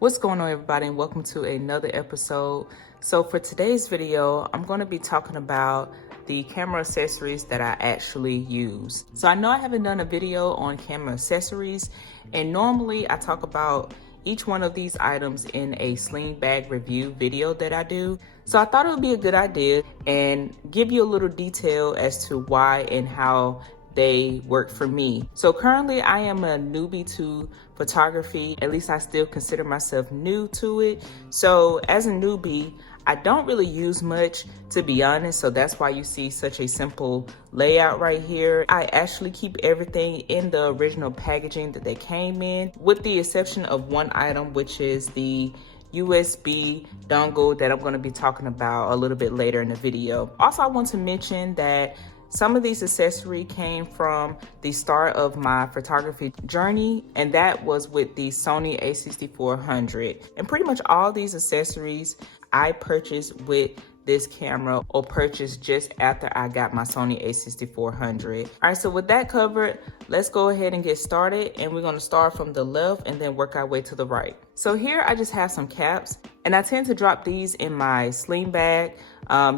What's going on, everybody, and welcome to another episode. So for today's video, I'm going to be talking about the camera accessories that I actually use. So I know I haven't done a video on camera accessories, and normally I talk about each one of these items in a sling bag review video that I do. So I thought it would be a good idea and give you a little detail as to why and how they work for me. So currently I am a newbie to photography. At least I still consider myself new to it. So as a newbie, I don't really use much, to be honest. So that's why you see such a simple layout right here. I actually keep everything in the original packaging that they came in, with the exception of one item, which is the USB dongle that I'm going to be talking about a little bit later in the video. Also, I want to mention that some of these accessories came from the start of my photography journey, and that was with the Sony a6400. And pretty much all these accessories I purchased with this camera or purchased just after I got my Sony a6400. All right, so with that covered, let's go ahead and get started. And we're gonna start from the left and then work our way to the right. So here I just have some caps, and I tend to drop these in my sling bag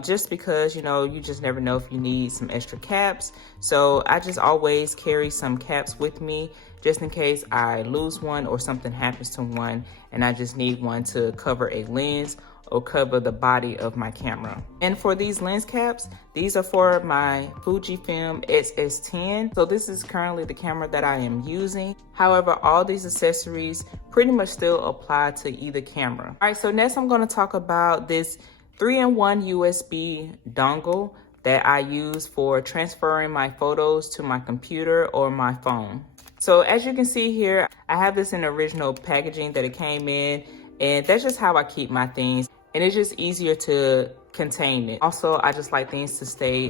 just because, you know, you just never know if you need some extra caps. So I just always carry some caps with me just in case I lose one or something happens to one and I just need one to cover a lens or cover the body of my camera. And for these lens caps, these are for my Fujifilm X-S10. So this is currently the camera that I am using. However, all these accessories pretty much still apply to either camera. All right, so next I'm gonna talk about this 3-in-1 USB dongle that I use for transferring my photos to my computer or my phone. So as you can see here, I have this in the original packaging that it came in, and that's just how I keep my things. And it's just easier to contain it. Also, I just like things to stay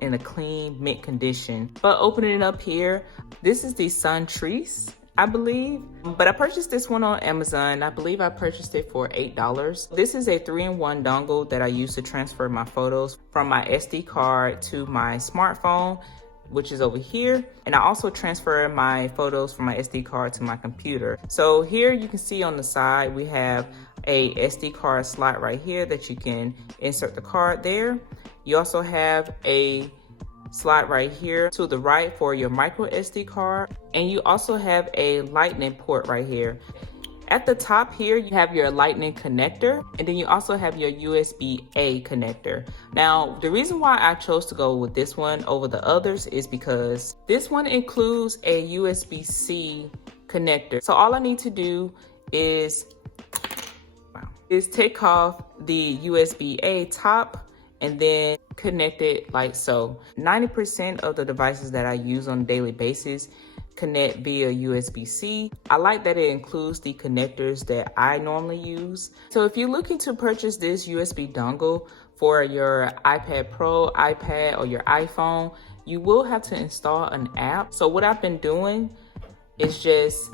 in a clean, mint condition. But opening it up here, this is the Suntress, I believe. But I purchased this one on Amazon. I believe I purchased it for $8. This is a 3-in-1 dongle that I use to transfer my photos from my SD card to my smartphone, which is over here. And I also transfer my photos from my SD card to my computer. So here you can see on the side, we have a SD card slot right here that you can insert the card there. You also have a slot right here to the right for your micro SD card. And you also have a lightning port right here. At the top here, you have your lightning connector, and then you also have your USB-A connector. Now, the reason why I chose to go with this one over the others is because this one includes a USB-C connector. So all I need to do is take off the USB-A top and then connect it like so. 90% of the devices that I use on a daily basis connect via USB-C. I like that it includes the connectors that I normally use. So if you're looking to purchase this USB dongle for your iPad Pro, iPad, or your iPhone, you will have to install an app. So what I've been doing is just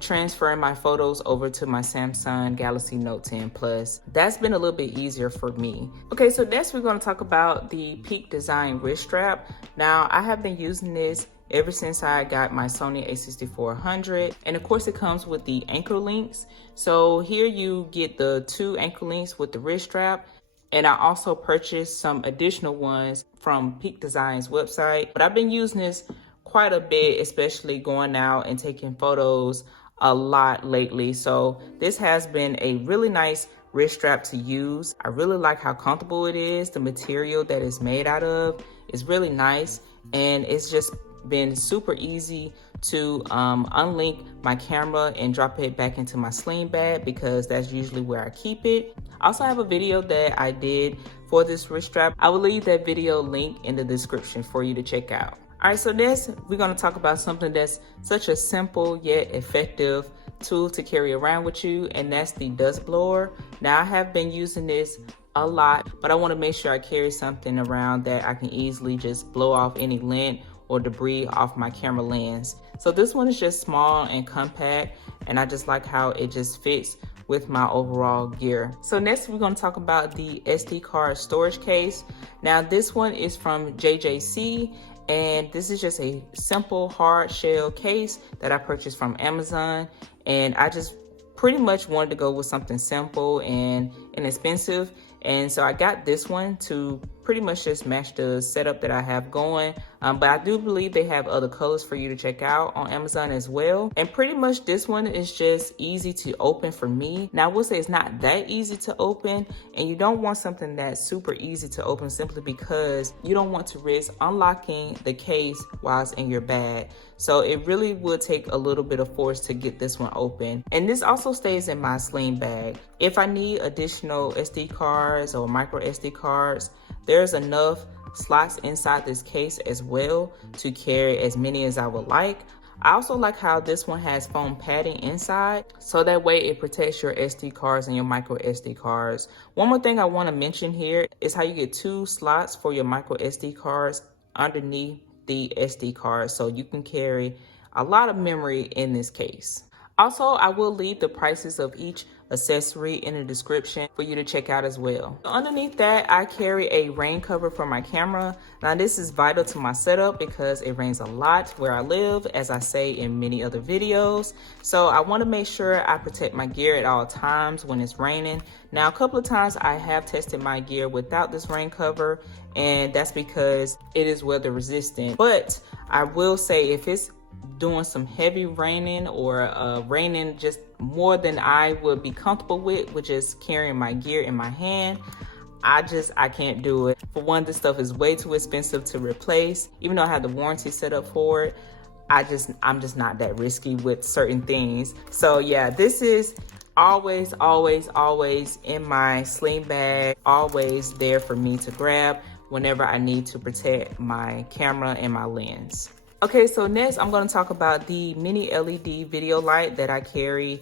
transferring my photos over to my Samsung Galaxy Note 10 Plus. That's been a little bit easier for me. Okay, so next we're gonna talk about the Peak Design wrist strap. Now, I have been using this ever since I got my Sony a6400. And of course it comes with the ankle links. So here you get the 2 ankle links with the wrist strap. And I also purchased some additional ones from Peak Design's website. But I've been using this quite a bit, especially going out and taking photos a lot lately. So this has been a really nice wrist strap to use. I really like how comfortable it is. The material that it's made out of is really nice. And it's just been super easy to unlink my camera and drop it back into my sling bag, because that's usually where I keep it. I also have a video that I did for this wrist strap. I will leave that video link in the description for you to check out. All right, so next we're gonna talk about something that's such a simple yet effective tool to carry around with you, and that's the dust blower. Now, I have been using this a lot, but I wanna make sure I carry something around that I can easily just blow off any lint or debris off my camera lens. So this one is just small and compact, and I just like how it just fits with my overall gear. So next we're gonna talk about the SD card storage case. Now this one is from JJC, and this is just a simple hard shell case that I purchased from Amazon, and I just pretty much wanted to go with something simple and inexpensive. And so I got this one to pretty much just match the setup that I have going. But I do believe they have other colors for you to check out on Amazon as well. And pretty much this one is just easy to open for me. Now I will say it's not that easy to open, and you don't want something that's super easy to open simply because you don't want to risk unlocking the case while it's in your bag. So it really would take a little bit of force to get this one open. And this also stays in my sling bag. If I need additional SD cards or micro SD cards, there's enough slots inside this case as well to carry as many as I would like. I also like how this one has foam padding inside, so that way it protects your SD cards and your micro SD cards. One more thing I want to mention here is how you get 2 slots for your micro SD cards underneath the SD card, so you can carry a lot of memory in this case. Also, I will leave the prices of each accessory in the description for you to check out as well. Underneath that, I carry a rain cover for my camera. Now this is vital to my setup because it rains a lot where I live, as I say in many other videos. So I want to make sure I protect my gear at all times when it's raining. Now a couple of times I have tested my gear without this rain cover, and that's because it is weather resistant. But I will say if it's doing some heavy raining or raining just more than I would be comfortable with, which is carrying my gear in my hand, I can't do it. For one, this stuff is way too expensive to replace. Even though I have the warranty set up for it, I'm just not that risky with certain things. So yeah, this is always in my sling bag, always there for me to grab whenever I need to protect my camera and my lens. Okay, so next I'm going to talk about the mini LED video light that I carry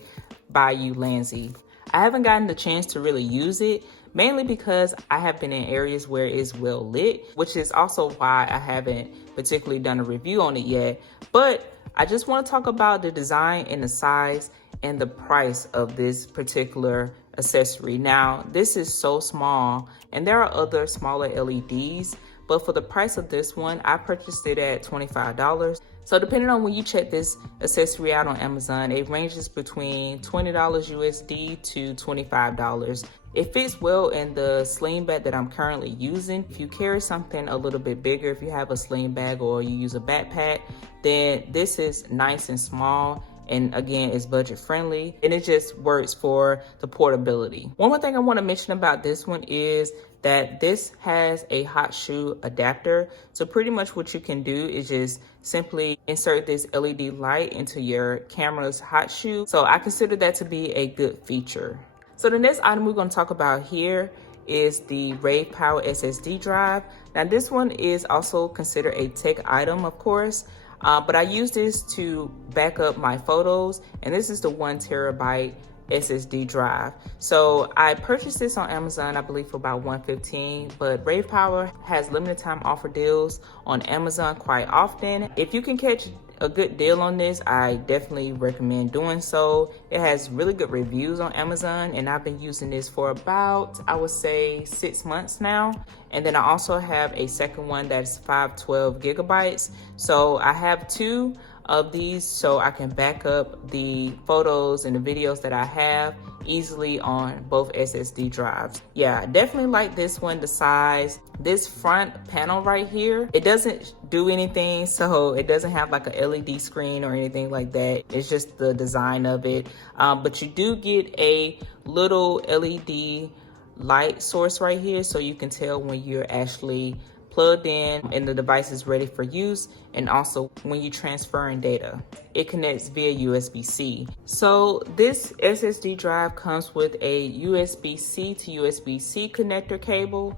by Ulanzi. I haven't gotten the chance to really use it, mainly because I have been in areas where it's well lit, which is also why I haven't particularly done a review on it yet. But I just want to talk about the design and the size and the price of this particular accessory. Now, this is so small, and there are other smaller LEDs, but for the price of this one, I purchased it at $25. So depending on when you check this accessory out on Amazon, it ranges between $20 USD to $25. It fits well in the sling bag that I'm currently using. If you carry something a little bit bigger, if you have a sling bag or you use a backpack, then this is nice and small. And again, it's budget friendly, and it just works for the portability. One more thing I want to mention about this one is that this has a hot shoe adapter. So pretty much what you can do is just simply insert this LED light into your camera's hot shoe. So I consider that to be a good feature. So the next item we're going to talk about here is the Raypal Ssd Drive. Now this one is also considered a tech item, of course. But I use this to back up my photos, and this is the 1 terabyte SSD drive. So I purchased this on Amazon, I believe for about $115, but Raypal has limited time offer deals on Amazon quite often. If you can catch a good deal on this, I definitely recommend doing so. It has really good reviews on Amazon, and I've been using this for about, I would say, 6 months now. And then I also have a second one that's 512 gigabytes. So I have 2 of these so I can back up the photos and the videos that I have easily on both SSD drives. Yeah, I definitely like this one, the size. This front panel right here, it doesn't do anything, so it doesn't have like a LED screen or anything like that. It's just the design of it. But you do get a little LED light source right here, so you can tell when you're actually plugged in and the device is ready for use, and also when you transferring data. It connects via USB-C. So this SSD drive comes with a USB-C to USB-C connector cable,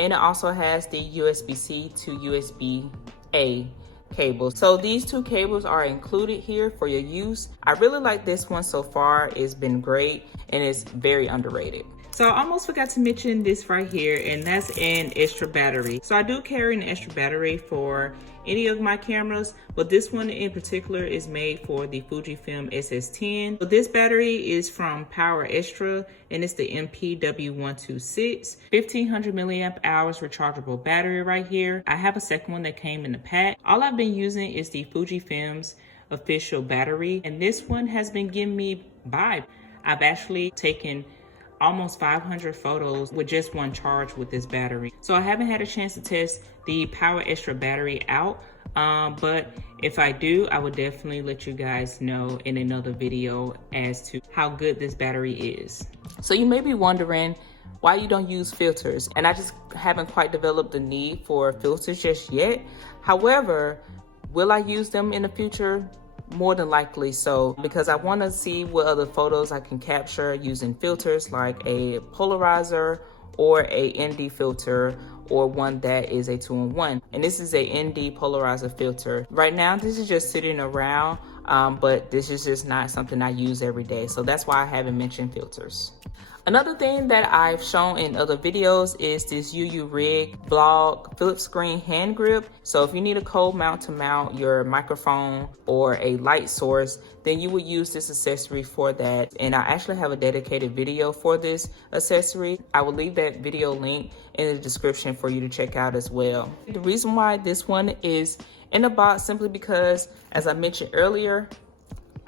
and it also has the USB-C to USB-A cable. So these 2 cables are included here for your use. I really like this one so far. It's been great, and it's very underrated. So I almost forgot to mention this right here, and that's an extra battery. So I do carry an extra battery for any of my cameras, but this one in particular is made for the Fujifilm SS10. So this battery is from Power Extra, and it's the MPW126, 1500 milliamp hours rechargeable battery right here. I have a second one that came in the pack. All I've been using is the Fujifilm's official battery, and this one has been giving me buy. I've actually taken almost 500 photos with just one charge with this battery. So I haven't had a chance to test the Power Extra battery out, but if I do, I will definitely let you guys know in another video as to how good this battery is. So you may be wondering why you don't use filters, and I just haven't quite developed the need for filters just yet. However, will I use them in the future? More than likely so, because I want to see what other photos I can capture using filters like a polarizer or a ND filter, or one that is a 2-in-1. And this is a ND polarizer filter. Right now this is just sitting around, but this is just not something I use every day, so that's why I haven't mentioned filters. Another thing that I've shown in other videos is this UURig vlog Phillips screen hand grip. So if you need a cold mount to mount your microphone or a light source, then you would use this accessory for that. And I actually have a dedicated video for this accessory. I will leave that video link in the description for you to check out as well. The reason why this one is in the box simply because, as I mentioned earlier,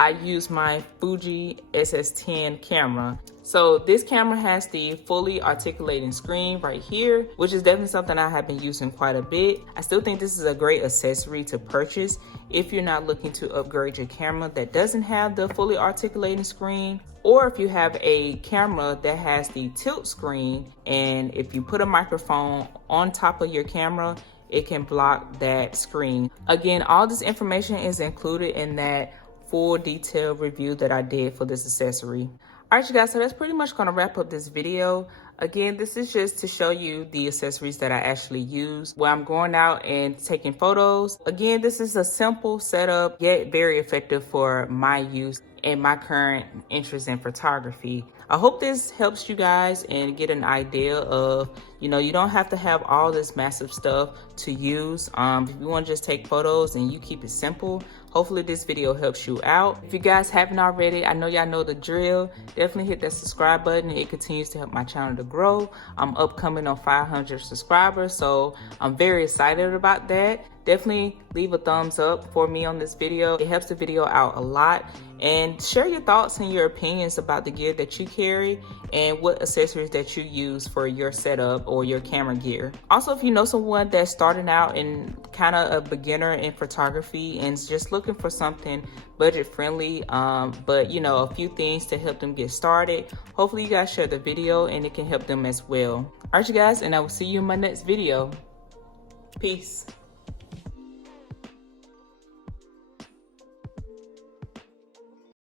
I use my Fuji SS10 camera. So this camera has the fully articulating screen right here, which is definitely something I have been using quite a bit. I still think this is a great accessory to purchase if you're not looking to upgrade your camera that doesn't have the fully articulating screen, or if you have a camera that has the tilt screen, and if you put a microphone on top of your camera, it can block that screen. Again, all this information is included in that full detailed review that I did for this accessory. All right, you guys, so that's pretty much gonna wrap up this video. Again, this is just to show you the accessories that I actually use when I'm going out and taking photos. Again, this is a simple setup, yet very effective for my use and my current interest in photography. I hope this helps you guys and get an idea of, you don't have to have all this massive stuff to use. If you want to just take photos and you keep it simple, hopefully this video helps you out. If you guys haven't already, I know y'all know the drill. Definitely hit that subscribe button. It continues to help my channel to grow. I'm upcoming on 500 subscribers, so I'm very excited about that. Definitely leave a thumbs up for me on this video. It helps the video out a lot. And share your thoughts and your opinions about the gear that you carry and what accessories that you use for your setup or your camera gear. Also, if you know someone that's starting out and kind of a beginner in photography and is just looking for something budget friendly, but a few things to help them get started, hopefully you guys share the video and it can help them as well. All right, you guys, and I will see you in my next video. Peace.